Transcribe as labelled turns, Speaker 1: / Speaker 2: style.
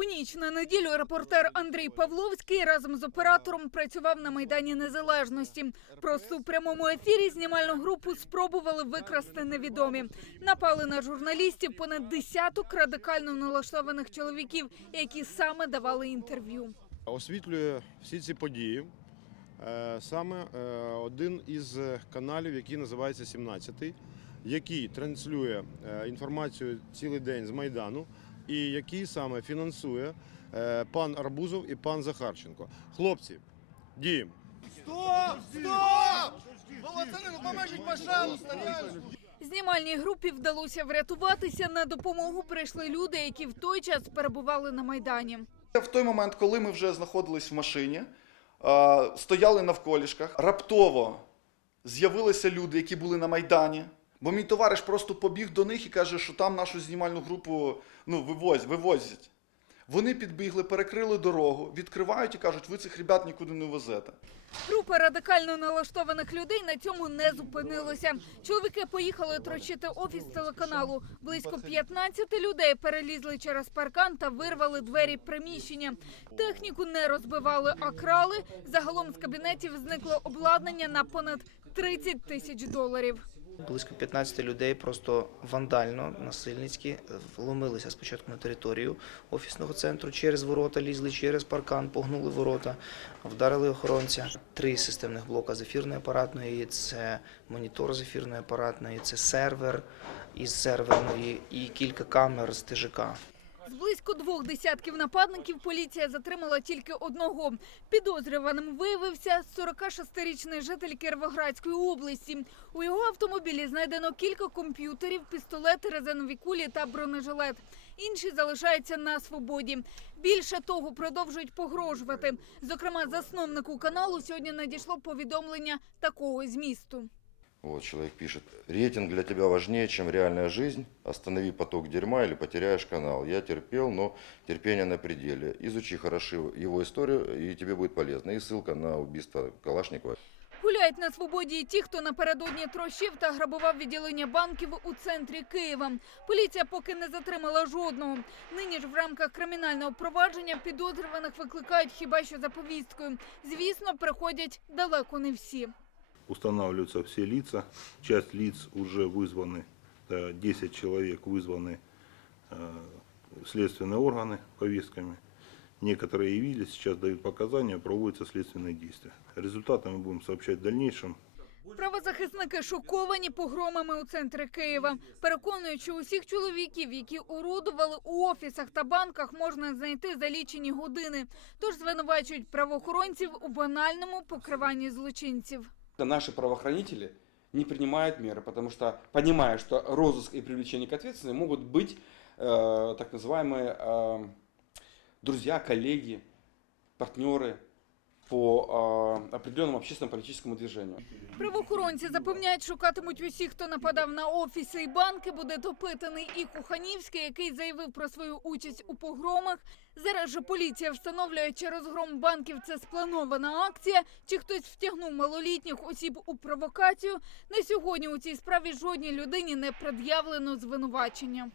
Speaker 1: У ніч на неділю репортер Андрій Павловський разом з оператором працював на майдані Незалежності. Просто у прямому ефірі знімальну групу спробували викрасти невідомі. Напали на журналістів понад десяток радикально налаштованих чоловіків, які саме давали інтерв'ю.
Speaker 2: Освітлює всі ці події е, саме е, один із каналів, який називається «17», який транслює е, інформацію цілий день з Майдану і який саме фінансує е, пан Арбузов і пан Захарченко. Хлопці, діємо!
Speaker 3: Стоп! Стоп! Пацаны, ну пожалуйста, реально.
Speaker 1: Знімальній групі вдалося врятуватися. На допомогу прийшли люди, які в той час перебували на майдані.
Speaker 4: В той момент, коли ми вже знаходились в машині, стояли навколішках, раптово з'явилися люди, які були на Майдані. Бо мій товариш просто побіг до них і каже, що там нашу знімальну групу ну, вивозь, вивозять. Вони підбігли, перекрили дорогу, відкривають і кажуть, ви цих ребят нікуди не везете.
Speaker 1: Група радикально налаштованих людей на цьому не зупинилася. Чоловіки поїхали трощити офіс телеканалу. Близько 15 людей перелізли через паркан та вирвали двері приміщення. Техніку не розбивали, а крали. Загалом з кабінетів зникло обладнання на понад 30 тисяч доларів.
Speaker 5: Близько 15 людей просто вандально, насильницьки вломилися спочатку на територію офісного центру через ворота, лізли через паркан, погнули ворота, вдарили охоронця. Три системних блока з ефірної апаратної, це монітор з ефірної апаратної, це сервер із серверної і кілька камер з ТЖК.
Speaker 1: З близько двох десятків нападників поліція затримала тільки одного. Підозрюваним виявився 46-річний житель Кіровоградської області. У його автомобілі знайдено кілька комп'ютерів, пістолети, резинові кулі та бронежилет. Інші залишаються на свободі. Більше того, продовжують погрожувати. Зокрема, засновнику каналу сьогодні надійшло повідомлення такого змісту.
Speaker 6: Вот человек пишет, рейтинг для тебя важнее, чем реальная жизнь. Останови поток дерьма или потеряешь канал. Я терпел, но терпение на пределе. Изучи хорошо его историю, и тебе будет полезно. И ссылка на убийство Калашникова.
Speaker 1: Гуляють на свободі і ті, хто напередодні трощив та грабував відділення банків у центрі Києва. Поліція поки не затримала жодного. Нині ж в рамках кримінального провадження підозрюваних викликають хіба що за повісткою. Звісно, приходять далеко не всі
Speaker 7: устанавливаются все лица. Часть лиц уже вызваны, да, 10 человек вызваны э, в следственные органы повестками. Некоторые явились, сейчас дают показания, проводятся следственные действия. Результаты мы будем сообщать в дальнейшем.
Speaker 1: Правозахисники шоковані погромами у центрі Києва. Переконують, що усіх чоловіків, які орудували у офісах та банках, можна знайти за лічені години. Тож звинувачують правоохоронців у банальному покриванні злочинців.
Speaker 8: Наши правоохранители не принимают меры, потому что понимая, что розыск и привлечение к ответственности могут быть э, так называемые э, друзья, коллеги, партнеры по э, определенному общественно-политическому движению.
Speaker 1: Правоохоронці запевняють, шукатимуть усіх, хто нападав на офіси і банки. Буде допитаний і Куханівський, який заявив про свою участь у погромах. Зараз же поліція встановлює, чи розгром банків це спланована акція, чи хтось втягнув малолітніх осіб у провокацію. На сьогодні у цій справі жодній людині не пред'явлено звинувачення.